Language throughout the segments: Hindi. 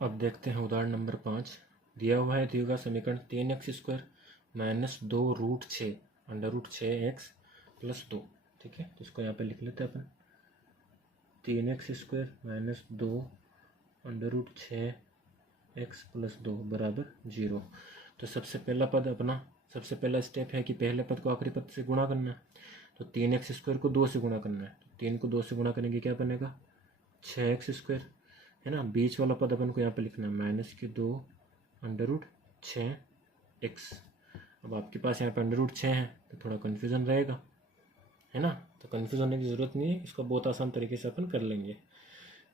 अब देखते हैं उदाहरण नंबर 5। दिया हुआ है दिए हुआ समीकरण 3x² माइनस 2√6 √6x प्लस 2। ठीक है, तो इसको यहाँ पे लिख लेते हैं अपन। 3x² माइनस 2 √6x प्लस 2 बराबर 0। तो सबसे पहला पद अपना सबसे पहला स्टेप है कि पहले पद को आखिरी पद से गुणा करना है। तो 3x² को 2 से गुणा करना है। तो 3 को 2 से गुणा करेंगे क्या बनेगा 6x², है ना। बीच वाला पद अपन को यहाँ पे लिखना है -2 √6x। अब आपके पास यहाँ पे √6 है तो थोड़ा कन्फ्यूज़न रहेगा, है ना। तो कन्फ्यूज़ होने की ज़रूरत नहीं है, इसको बहुत आसान तरीके से अपन कर लेंगे।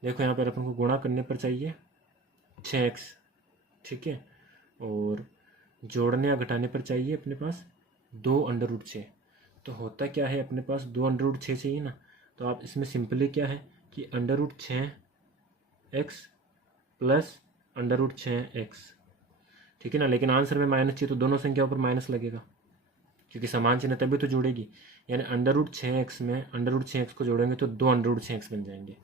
देखो यहाँ पर अपन को गुणा करने पर चाहिए 6x, ठीक है, और जोड़ने या घटाने पर चाहिए अपने पास 2 √6। तो होता क्या है, अपने पास 2 √6 चाहिए ना। तो आप इसमें सिंपली क्या है कि √6x प्लस √6x, ठीक है ना। लेकिन आंसर में माइनस चाहिए तो दोनों संख्याओं पर माइनस लगेगा, क्योंकि समान चिन्ह तभी तो जुड़ेगी। यानी √6x में √6x को जोड़ेंगे तो 2 √6x बन जाएंगे,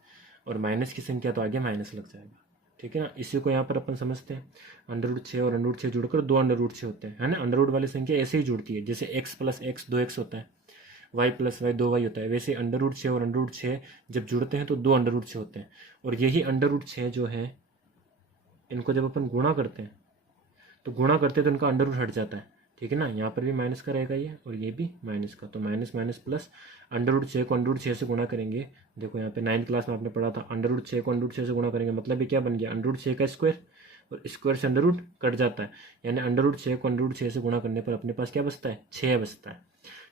और माइनस की संख्या तो आगे माइनस लग जाएगा, ठीक है ना। इसी को यहाँ पर अपन समझते हैं √6 और √6 जुड़कर 2 √6 होते हैं, है ना। अंडर वाली संख्या ऐसे ही जुड़ती है, जैसे x प्लस x 2x होता है, y प्लस y 2y होता है, वैसे √6 और √6 जब जुड़ते हैं तो 2 √6 होते हैं। और यही √6 जो है, इनको जब अपन गुणा करते हैं तो इनका अंडर हट जाता है, ठीक है ना। यहाँ पर भी माइनस का रहेगा ये, और ये भी माइनस का, तो माइनस माइनस प्लस। √6 को √6 से गुणा करेंगे। देखो यहाँ पे 9th क्लास में आपने पढ़ा था, √6 को √6 से गुणा करेंगे मतलब ये क्या बन गया √6 का स्क्वायर, और स्क्वायर से अंडर रूट कट जाता है। यानी √6 को √6 से गुणा करने पर अपने पास क्या बचता है 6 बचता है,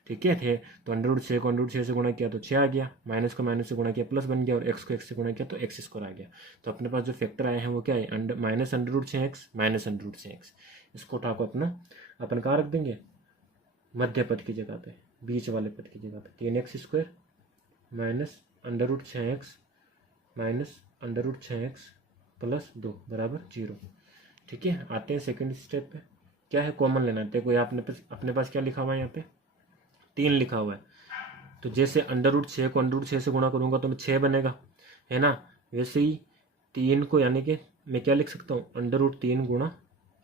ठीक है। थे तो √6 को √6 से गुणा किया तो 6 आ गया, माइनस को माइनस से गुणा किया प्लस बन गया, और x को x से गुणा किया तो x² आ गया। तो अपने पास जो फैक्टर आए हैं वो क्या है माइनस √6x माइनस √6x। इसको उठा को अपना अपन कहाँ रख देंगे, मध्य पद की जगह पे, बीच वाले पद की जगह पे। 3x² minus √6x minus √6x plus 2 बराबर 0, ठीक है। आते हैं सेकंड स्टेप पे, क्या है कॉमन लेना है। देखो अपने पास क्या लिखा हुआ है, यहाँ पे 3 लिखा हुआ है। तो जैसे √6 को √6 से गुणा करूंगा तो 6 बनेगा, है ना। वैसे ही 3 को यानी कि मैं क्या लिख सकता हूँ √3 गुणा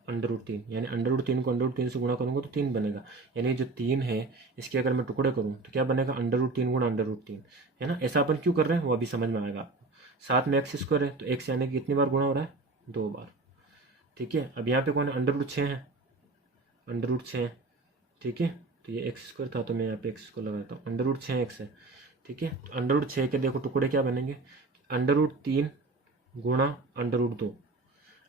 √3, यानी √3 को √3 से गुणा करूंगा तो 3 बनेगा। यानी जो 3 है इसके अगर मैं टुकड़े करूँ तो क्या बनेगा √3 गुणा √3, है ना। ऐसा अपन क्यों कर रहे हैं वो अभी समझ में आएगा आपको। साथ में x² है तो x यानी कि कितनी बार गुणा हो रहा है 2 बार, ठीक है। अब यहाँ पे कौन है √6 है, √6 है, ठीक है। तो ये x² था तो मैं यहाँ पे x को लगाता हूँ, √6x है, ठीक है। तो √6 के देखो टुकड़े क्या बनेंगे √3 गुणा √2।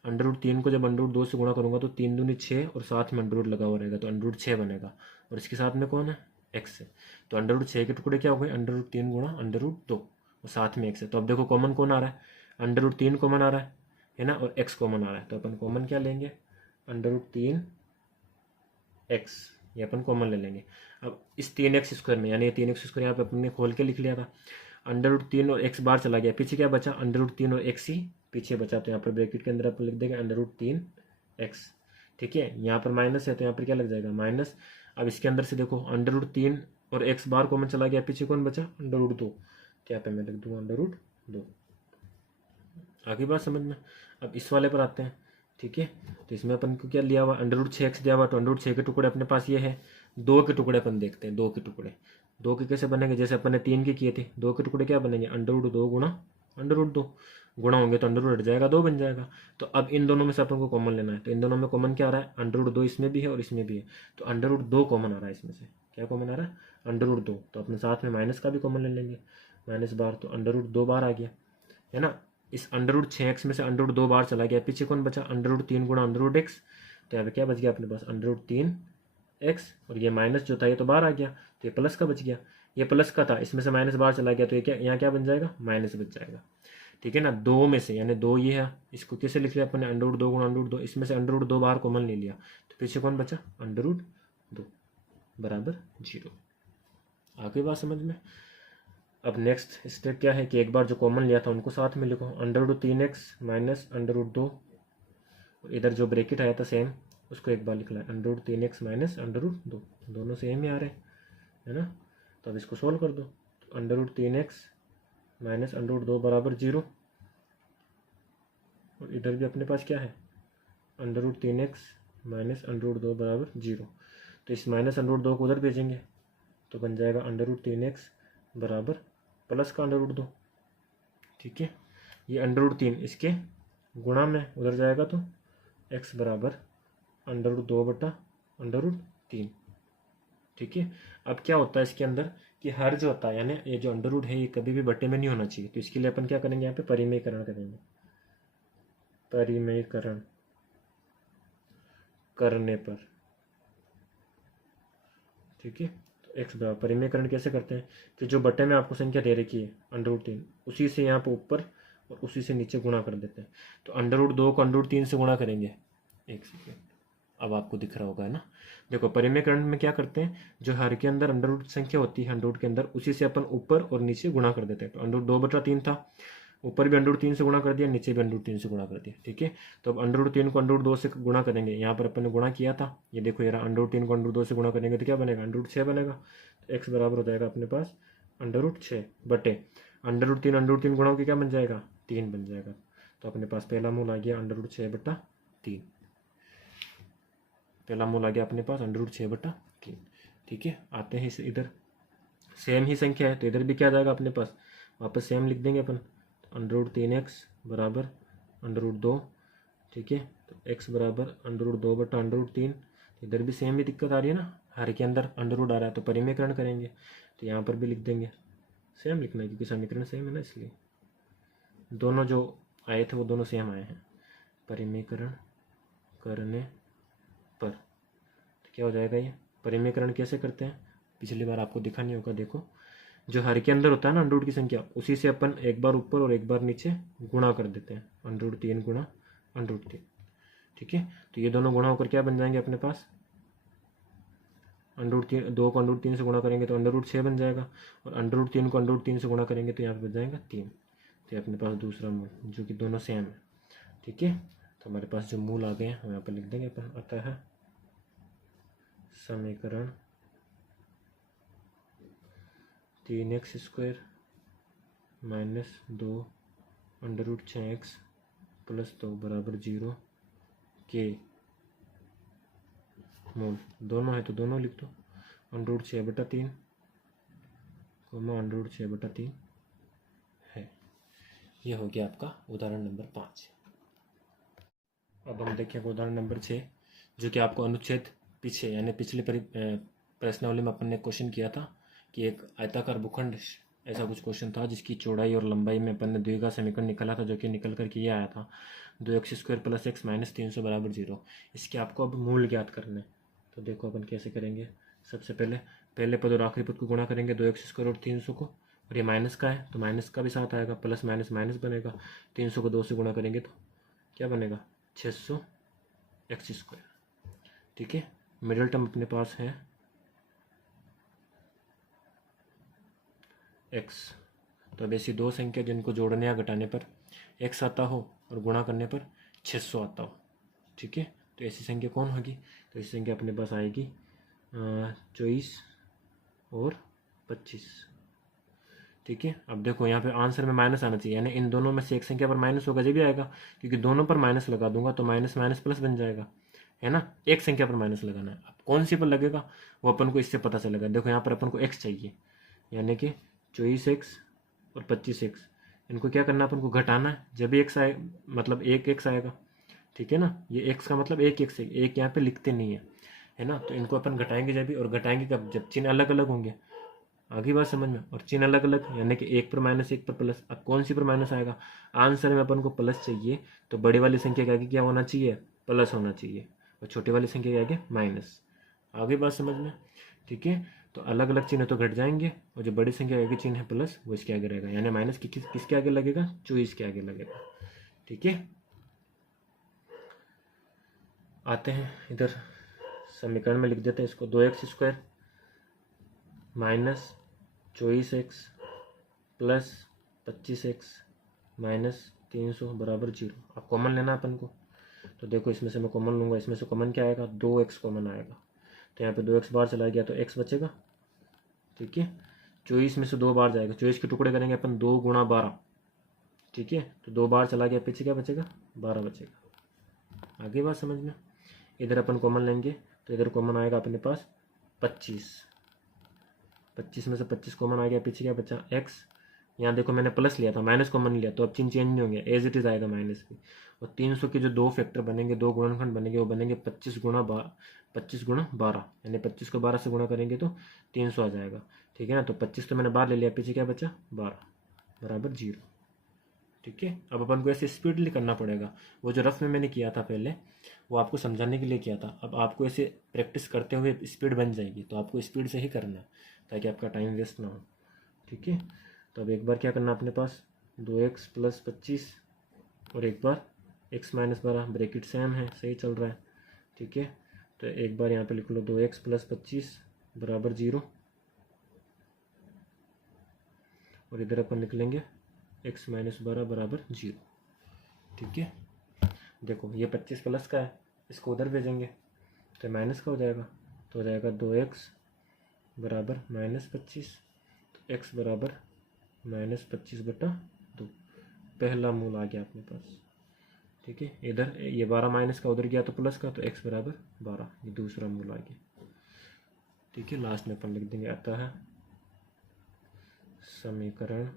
√3 को जब √2 से गुणा करूंगा तो 3 दूनी 6 और साथ में अंडर रूट लगा हुआ रहेगा तो √6 बनेगा, और इसके साथ में कौन है x है। तो √6 के टुकड़े क्या हो गए √3 गुणा √2 और साथ में x है। तो अब देखो कॉमन कौन आ रहा है √3 कॉमन आ रहा है ना, और x कॉमन आ रहा है। तो अपन कॉमन क्या लेंगे √3x, ये अपन कॉमन ले लेंगे। अब इस 3x² में, यानी ये 3x² यहाँ पे अपन ने खोल के लिख लिया था, √3 और x बार चला गया, पीछे क्या बचा √3 और x ही पीछे बचा। तो यहाँ पर ब्रैकेट के अंदर अपन लिख देंगे √3x, ठीक है। यहाँ पर माइनस है तो यहाँ पर क्या लग जाएगा माइनस। अब इसके अंदर से देखो √3 और x बार कॉमन चला गया, पीछे कौन बचा √2, तो यहाँ पे मैं लिख दूंगा √2। आगे बात समझ में। अब इस वाले पर आते हैं, ठीक है। तो इसमें अपन को क्या लिया हुआ √6x दिया हुआ, तो √6 के टुकड़े अपने पास ये है। 2 के टुकड़े अपन देखते हैं, 2 के टुकड़े 2 के कैसे बनेंगे, जैसे अपन ने 3 के किए थे। 2 के टुकड़े क्या बनेंगे √2 गुणा √2, गुणा होंगे तो अंडर हट जाएगा 2 बन जाएगा। तो अब इन दोनों में से अपन को कॉमन लेना है, तो इन दोनों में कॉमन क्या आ रहा है √2 इसमें भी है और इसमें भी है, तो √2 कॉमन आ रहा है इसमें से। क्या कॉमन आ रहा है √2, तो अपने साथ में माइनस का भी कॉमन ले लेंगे, माइनस बार, तो √2 बार आ गया, है ना। इस √6x में से √2 बार चला गया, पीछे कौन बचा √3 गुणा √x। तो यहाँ पे क्या बच गया अपने पास √3x, और ये माइनस जो था ये तो बाहर आ गया, तो ये प्लस का बच गया। ये प्लस का था, इसमें से माइनस बाहर चला गया तो ये क्या यहाँ क्या बन जाएगा माइनस बच जाएगा, ठीक है ना। 2 में से यानी 2 ये है, इसको कैसे लिख लिया अपन ने √2 गुणा √2, इसमें से √2 बाहर कॉमन ले लिया तो पीछे कौन बचा √2 बराबर 0। आगे बात समझ में। अब नेक्स्ट स्टेप क्या है कि एक बार जो कॉमन लिया था उनको साथ में लिखो √3x माइनस √2, इधर जो ब्रैकेट आया था सेम उसको एक बार लिख ला √3x माइनस √2, दोनों सेम ही आ रहे हैं, है ना। तो अब इसको सोल्व कर दो, तो √3x माइनस √2 बराबर 0, और इधर भी अपने पास क्या है, √3x माइनस √2 बराबर 0। तो इस माइनस √2 को उधर भेजेंगे तो बन जाएगा √3x बराबर प्लस का √2। ठीक है, ये √3 इसके गुणा में उधर जाएगा तो x बराबर √2 बटा √3। ठीक है, अब क्या होता है इसके अंदर कि हर जो होता है यानी ये जो अंडर है ये कभी भी बटे में नहीं होना चाहिए। तो इसके लिए अपन क्या करेंगे, यहाँ पे परिमेयकरण करेंगे। परिमेयकरण करने पर, ठीक है, तो x बराबर परिमेयकरण कैसे करते हैं कि जो बटे में आपको संख्या दे रखी है √3 उसी से यहाँ पे ऊपर और उसी से नीचे गुणा कर देते हैं। तो √2 को √3 से गुणा करेंगे। एक सेकेंड, अब आपको दिख रहा होगा ना। देखो परिमेयकरण में क्या करते हैं, जो हर के अंदर अंडर रूट संख्या होती है अंडर रूट के अंदर उसी से अपन ऊपर और नीचे गुणा कर देते हैं। तो √2/3 था, ऊपर भी √3 से गुणा कर दिया, नीचे भी √3 से गुणा कर दिया। ठीक है, तो अब √3 को √2 से गुणा करेंगे। यहाँ पर अपन ने गुणा किया था, ये देखो यार √3 को √2 से गुणा करेंगे तो क्या बनेगा, √6 बनेगा। तो x बराबर हो जाएगा अपने पास √6 बटे √3 गुणा होकर क्या बन जाएगा, 3 बन जाएगा। तो अपने पास पहला मूल आ गया √6/3। पहला मूल आ गया अपने पास √6/3। ठीक है, आते हैं इस इधर सेम ही संख्या है तो इधर भी क्या आ जाएगा अपने पास, वापस सेम लिख देंगे अपन। √3x बराबर √2। ठीक है, तो x बराबर √2/√3। इधर भी सेम ही दिक्कत आ रही है ना, हर के अंदर अंडर आ रहा है तो परिमेयकरण करेंगे। तो यहाँ पर भी लिख देंगे, सेम लिखना है क्योंकि समीकरण सेम है ना, इसलिए दोनों जो आए थे वो दोनों सेम आए हैं। परिमेयकरण करने पर तो क्या हो जाएगा, ये परिमेयकरण कैसे करते हैं पिछली बार आपको दिखा नहीं होगा। देखो जो हर के अंदर होता है ना अंडर की संख्या उसी से अपन एक बार ऊपर और एक बार नीचे गुणा कर देते हैं, √3 गुणा √3। ठीक है, तो ये दोनों गुणा होकर क्या बन जाएंगे अपने पास, √3 2 को √3 से गुणा करेंगे तो √6 बन जाएगा और √3 को √3 से गुणा करेंगे तो यहाँ पर बन जाएगा 3। तो अपने पास दूसरा मूल जो कि दोनों सेम है। ठीक है, तो हमारे पास जो मूल आ गए हैं हम यहाँ पर लिख देंगे अपन। अतः समीकरण 3x² माइनस 2 √6x प्लस 2 बराबर 0 के मूल दोनों है तो दोनों लिख दो, √6/3 √6/3 है। यह हो गया आपका उदाहरण नंबर 5। अब हम देखेंगे उदाहरण नंबर 6 जो कि आपको अनुच्छेद पीछे यानी पिछले प्रश्नावली में अपन ने क्वेश्चन किया था कि एक आयताकार भूखंड, ऐसा कुछ क्वेश्चन था जिसकी चौड़ाई और लंबाई में अपन ने द्विघात समीकरण निकाला था जो कि निकल करके ये आया था 2x² + x माइनस 300 बराबर 0। इसके आपको अब मूल ज्ञात करने। तो देखो अपन कैसे करेंगे, सबसे पहले पद और आखिरी पद को गुणा करेंगे 2x² और 300 को, और ये माइनस का है तो माइनस का भी साथ आएगा, प्लस माइनस माइनस बनेगा। 300 को 2 से गुणा करेंगे तो क्या बनेगा 600x²। ठीक है, मिडिल टर्म अपने पास है x। तो अब ऐसी दो संख्या जिनको जोड़ने या घटाने पर x आता हो और गुणा करने पर 600 आता हो। ठीक है, तो ऐसी संख्या कौन होगी, तो ऐसी संख्या अपने पास आएगी 24 और 25। ठीक है, अब देखो यहाँ पे आंसर में माइनस आना चाहिए यानी इन दोनों में से एक संख्या पर माइनस होगा जब भी आएगा, क्योंकि दोनों पर माइनस लगा दूंगा तो माइनस माइनस प्लस बन जाएगा, है ना। एक संख्या पर माइनस लगाना है, अब कौन सी पर लगेगा वो अपन को इससे पता चलेगा। देखो यहाँ पर अपन को x चाहिए यानी कि 24x और 25x, इनको क्या करना है अपन को घटाना है। जब भी x आए मतलब एक x आएगा, ठीक है ना, ये x का मतलब एक x है, एक यहाँ पे लिखते नहीं है ना। तो इनको अपन घटाएंगे जब भी, और घटाएंगे कब, जब चिन्ह अलग अलग होंगे। आगे बात समझ में, और चिन्ह अलग अलग यानी कि एक पर माइनस एक पर प्लस। अब कौन सी पर माइनस आएगा, आंसर में अपन को प्लस चाहिए तो बड़ी वाली संख्या के आगे क्या होना चाहिए, प्लस होना चाहिए, और छोटी वाली संख्या के आगे माइनस। आगे बात समझ में, ठीक है। तो अलग अलग चिन्ह तो घट जाएंगे और जो बड़ी संख्या आगे चिन्ह है प्लस वो इसके आगे रहेगा, यानी माइनस किसके आगे लगेगा, 24 के आगे लगेगा। ठीक है, आते हैं इधर समीकरण में लिख देते हैं इसको, 2x² minus 24x plus 25x minus 300 बराबर 0। अब कॉमन लेना अपन को, तो देखो इसमें से मैं कॉमन लूँगा, इसमें से कॉमन क्या आएगा, 2x कॉमन आएगा, तो यहाँ पे 2x बाहर चला गया तो x बचेगा। ठीक है, 24 में से 2 बार जाएगा, 24 के टुकड़े करेंगे अपन 2 × 12, ठीक है, तो 2 बार चला गया, पीछे क्या बचेगा, 12 बचेगा। आगे बात समझ में। इधर अपन कॉमन लेंगे तो इधर कॉमन आएगा अपने पास 25, 25 में से 25 कॉमन आ गया, पीछे क्या बचा x। यहाँ देखो मैंने प्लस लिया था, माइनस कॉमन लिया, तो अब चिन्ह चेंज नहीं होंगे, एज इट इज आएगा माइनस भी। और 300 के जो 2 फैक्टर बनेंगे, 2 गुणनखंड बनेंगे, वो बनेंगे 25 गुणा 12, यानी 25 को 12 से गुणा करेंगे तो 300 आ जाएगा। ठीक है ना, तो 25 तो मैंने बाहर ले लिया, पीछे क्या बचा 12 बराबर 0। ठीक है, अब अपन को ऐसे स्पीडली करना पड़ेगा। वो जो रफ में मैंने किया था पहले, वो आपको समझाने के लिए किया था। अब आपको ऐसे प्रैक्टिस करते हुए स्पीड बन जाएगी, तो आपको स्पीड से ही करना है ताकि आपका टाइम वेस्ट ना हो। ठीक है, तो अब एक बार क्या करना अपने पास 2x + 25 और एक बार x - 12, ब्रैकेट सेम है, सही चल रहा है। ठीक है, तो एक बार यहाँ पे लिख लो 2x + 25 बराबर 0, और इधर अपन लिख लेंगे x - 12 बराबर 0। ठीक है, देखो ये 25 प्लस का है, इसको उधर भेजेंगे तो माइनस का हो जाएगा, तो हो जाएगा 2x बराबर -25, तो x बराबर -25/2, पहला मूल आ गया अपने पास। ठीक है, इधर ये 12 माइनस का उधर गया तो प्लस का, तो x बराबर 12, ये दूसरा मूल आ गया। ठीक है, लास्ट में अपन लिख देंगे अतः समीकरण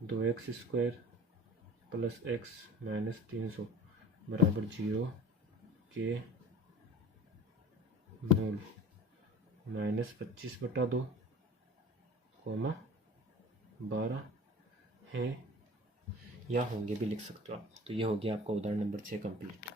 2x² + x - 300 बराबर 0 के मूल -25/2, 12 है या होंगे भी लिख सकते हो आप। तो ये हो गया आपका उदाहरण नंबर 6 कंप्लीट।